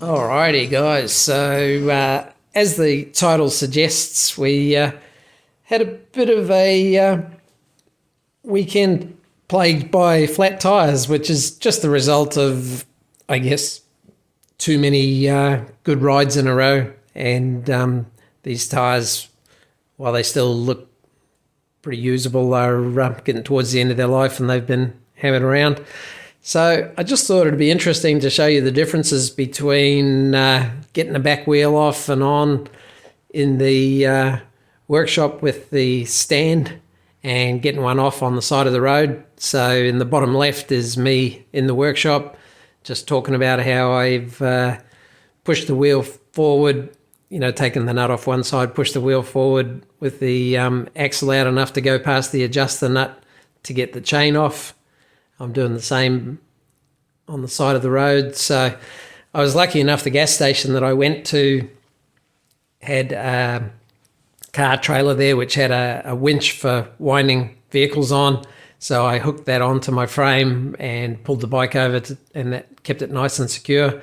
Alrighty, guys. So, as the title suggests, we had a bit of a weekend plagued by flat tyres, which is just the result of, I guess, too many good rides in a row. And these tyres, while they still look pretty usable, are getting towards the end of their life and they've been hammered around. So I just thought it'd be interesting to show you the differences between getting the back wheel off and on in the workshop with the stand and getting one off on the side of the road. So in the bottom left is me in the workshop, just talking about how I've pushed the wheel forward, taken the nut off one side, pushed the wheel forward with the axle out enough to go past the adjuster nut to get the chain off. I'm doing the same on the side of the road. So I was lucky enough, the gas station that I went to had a car trailer there which had a winch for winding vehicles on. So I hooked that onto my frame and pulled the bike over and that kept it nice and secure.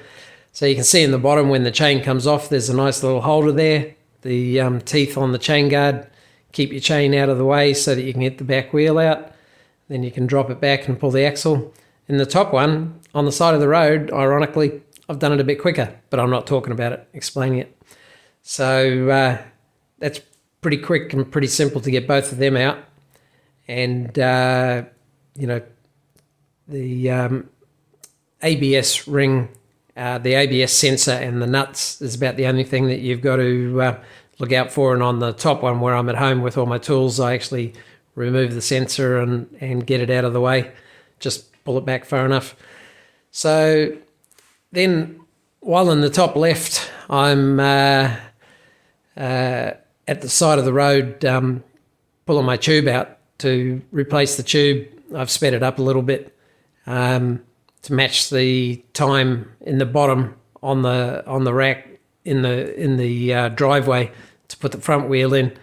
So you can see in the bottom when the chain comes off, there's a nice little holder there. The teeth on the chain guard keep your chain out of the way so that you can get the back wheel out. Then you can drop it back and pull the axle. In the top one, on the side of the road, ironically, I've done it a bit quicker, but I'm not talking about it, explaining it. So that's pretty quick and pretty simple to get both of them out. And, the ABS ring, the ABS sensor and the nuts is about the only thing that you've got to look out for. And on the top one where I'm at home with all my tools, I actually remove the sensor and get it out of the way, just pull it back far enough. So then while in the top left, I'm at the side of the road pulling my tube out to replace the tube. I've sped it up a little bit to match the time in the bottom on the rack in the driveway to put the front wheel in.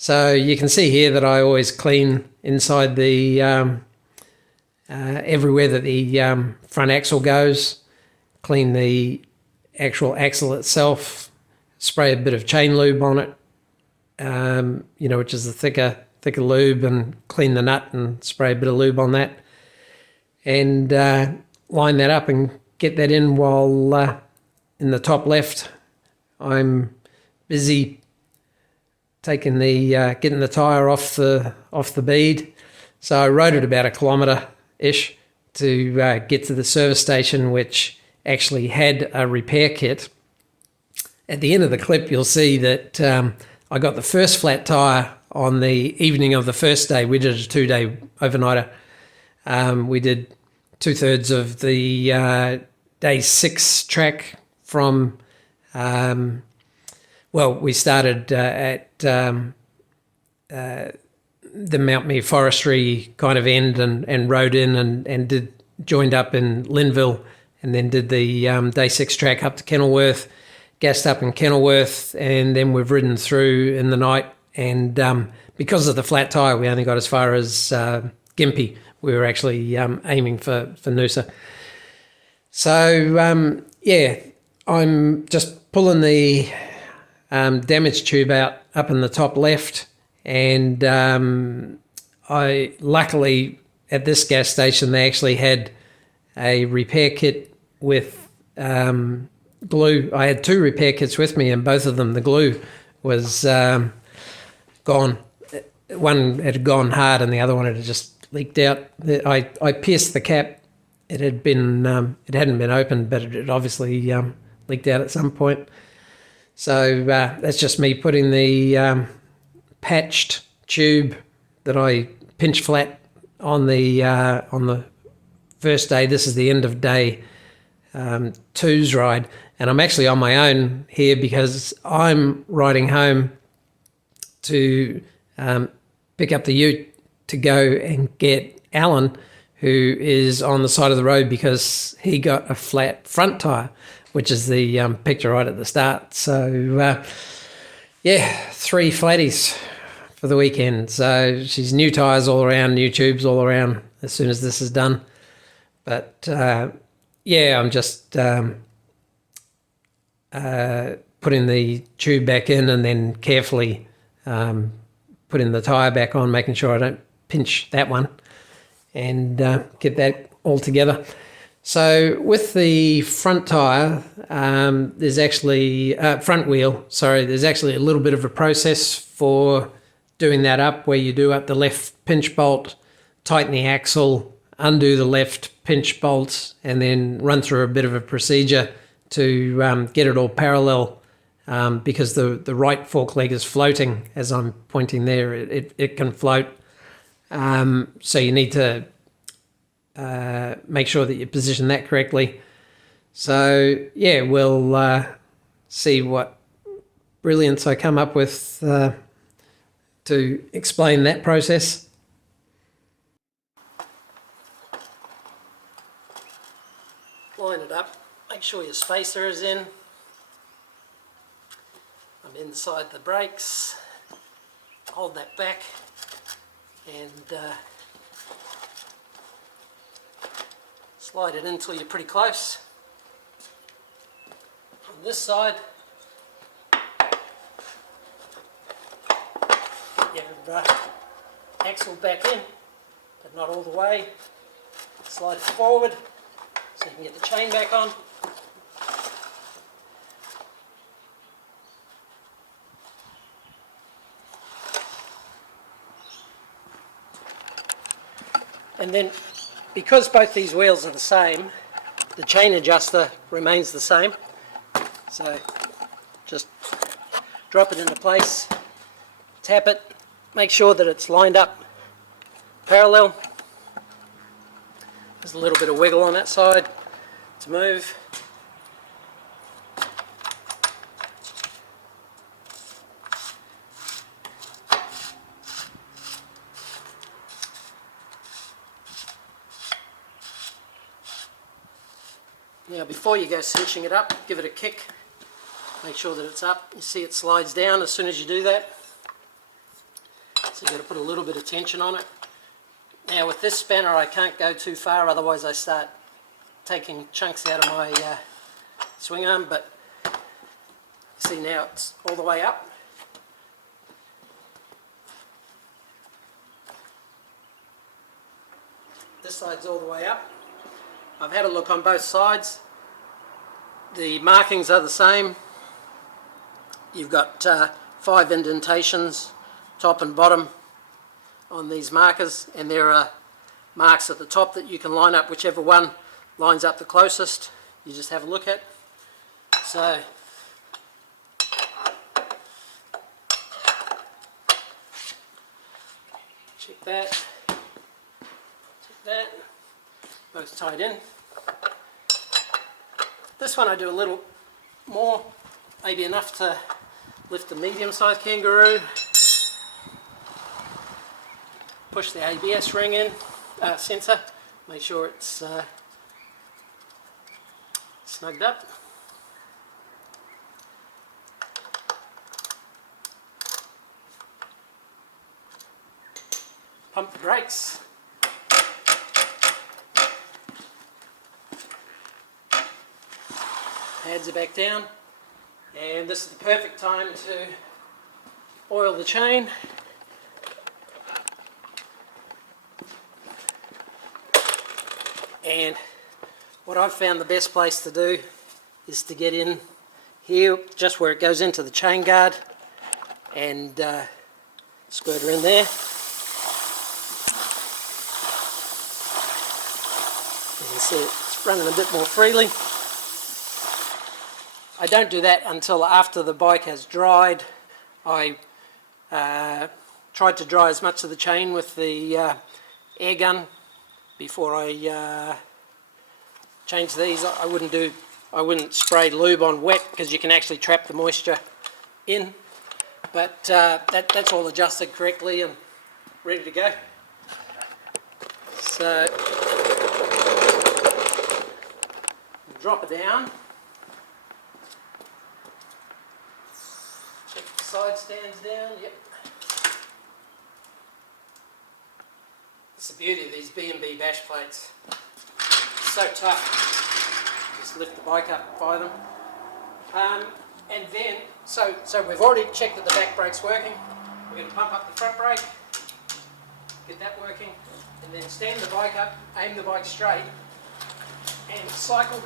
So you can see here that I always clean inside the everywhere that the front axle goes, clean the actual axle itself, spray a bit of chain lube on it, which is the thicker lube, and clean the nut and spray a bit of lube on that, and line that up and get that in while in the top left I'm busy taking getting the tyre off the bead. So I rode it about 1 kilometre-ish to get to the service station, which actually had a repair kit. At the end of the clip, you'll see that I got the first flat tyre on the evening of the first day. We did a 2-day overnighter. We did 2/3 of the day 6 track from we started at the Mount Mere Forestry kind of end and rode in and joined up in Linville, and then did the day 6 track up to Kenilworth, gassed up in Kenilworth, and then we've ridden through in the night. And because of the flat tyre, we only got as far as Gympie. We were actually aiming for Noosa. So, I'm just pulling the damaged tube out up in the top left, and I luckily at this gas station they actually had a repair kit with glue. I had 2 repair kits with me, and both of them the glue was gone. One had gone hard and the other one had just leaked out. I pierced the cap. It hadn't been opened, but it had obviously leaked out at some point. So that's just me putting the patched tube that I pinched flat on the first day. This is the end of day 2's ride, and I'm actually on my own here because I'm riding home to pick up the ute to go and get Alan, who is on the side of the road because he got a flat front tyre, which is the picture right at the start. So, 3 flatties for the weekend. So she's new tyres all around, new tubes all around as soon as this is done. But, I'm just putting the tube back in and then carefully putting the tyre back on, making sure I don't pinch that one, and get that all together. So with the front tyre, there's actually front wheel, sorry, there's actually a little bit of a process for doing that up, where you do up the left pinch bolt, tighten the axle, undo the left pinch bolt, and then run through a bit of a procedure to get it all parallel, because the right fork leg is floating, as I'm pointing there. It can float. So you need to make sure that you position that correctly. So yeah, we'll see what brilliance I come up with to explain that process. Line it up, make sure your spacer is in. I'm inside the brakes, hold that back, and slide it in until you're pretty close. On this side, get your axle back in, but not all the way. Slide it forward so you can get the chain back on. And then, because both these wheels are the same, the chain adjuster remains the same. So just drop it into place, tap it, make sure that it's lined up parallel. There's a little bit of wiggle on that side to move. Now before you go cinching it up, give it a kick, make sure that it's up. You see it slides down as soon as you do that. So you've got to put a little bit of tension on it. Now with this spanner I can't go too far, otherwise I start taking chunks out of my swing arm, but you see now it's all the way up. This side's all the way up. I've had a look on both sides. The markings are the same. You've got 5 indentations, top and bottom, on these markers, and there are marks at the top that you can line up. Whichever one lines up the closest, you just have a look at. So check that, both tied in. This one I do a little more, maybe enough to lift a medium-sized kangaroo. Push the ABS ring in, sensor, make sure it's snugged up. Pump the brakes. Pads are back down, and this is the perfect time to oil the chain. And what I've found the best place to do is to get in here, just where it goes into the chain guard, and squirt her in there. You can see it's running a bit more freely. I don't do that until after the bike has dried. I tried to dry as much of the chain with the air gun before I change these. I wouldn't spray lube on wet, because you can actually trap the moisture in. But that's all adjusted correctly and ready to go. So drop it down. Check the side stands down. Yep. It's the beauty of these B&B bash plates. So tough. Just lift the bike up by them. And then, so we've already checked that the back brake's working. We're going to pump up the front brake, get that working, and then stand the bike up, aim the bike straight, and cycle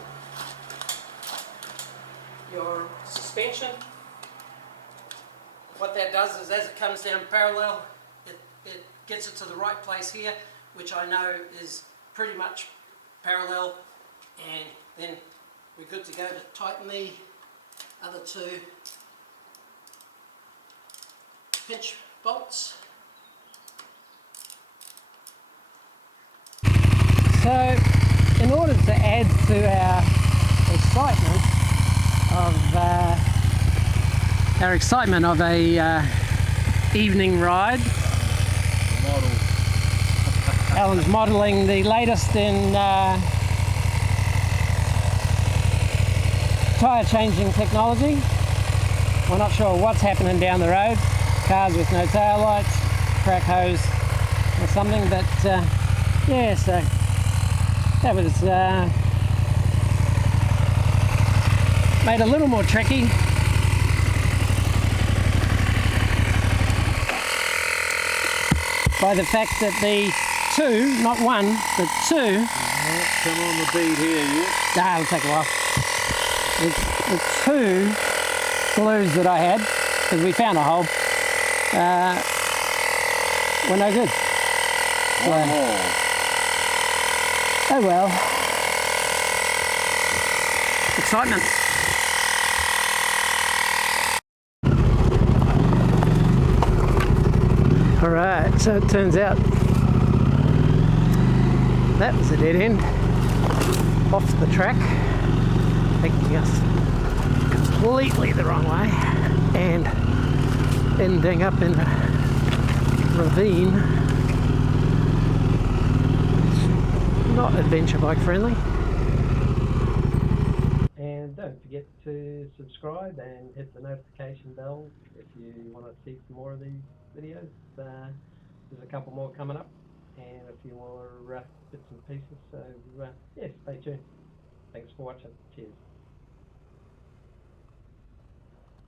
your suspension. What that does is as it comes down parallel, it gets it to the right place here, which I know is pretty much parallel, and then we're good to go to tighten the other two pinch bolts. So, in order to add to our excitement of a evening ride, Alan's modelling the latest in tyre changing technology. We're not sure what's happening down the road. Cars with no tail lights, crack hose or something, but yeah, so that was made a little more tricky. By the fact that the two, not one, but two. Come on the beat here, you. It'll take a while. The two glues that I had, because we found a hole, were no good. One more. Oh well. Excitement. Alright, so it turns out that was a dead end off the track, taking us completely the wrong way and ending up in a ravine. Not adventure bike friendly. And don't forget to subscribe and hit the notification bell if you want to see some more of these videos. There's a couple more coming up and a few more bits and pieces, so yeah, stay tuned. Thanks for watching. Cheers.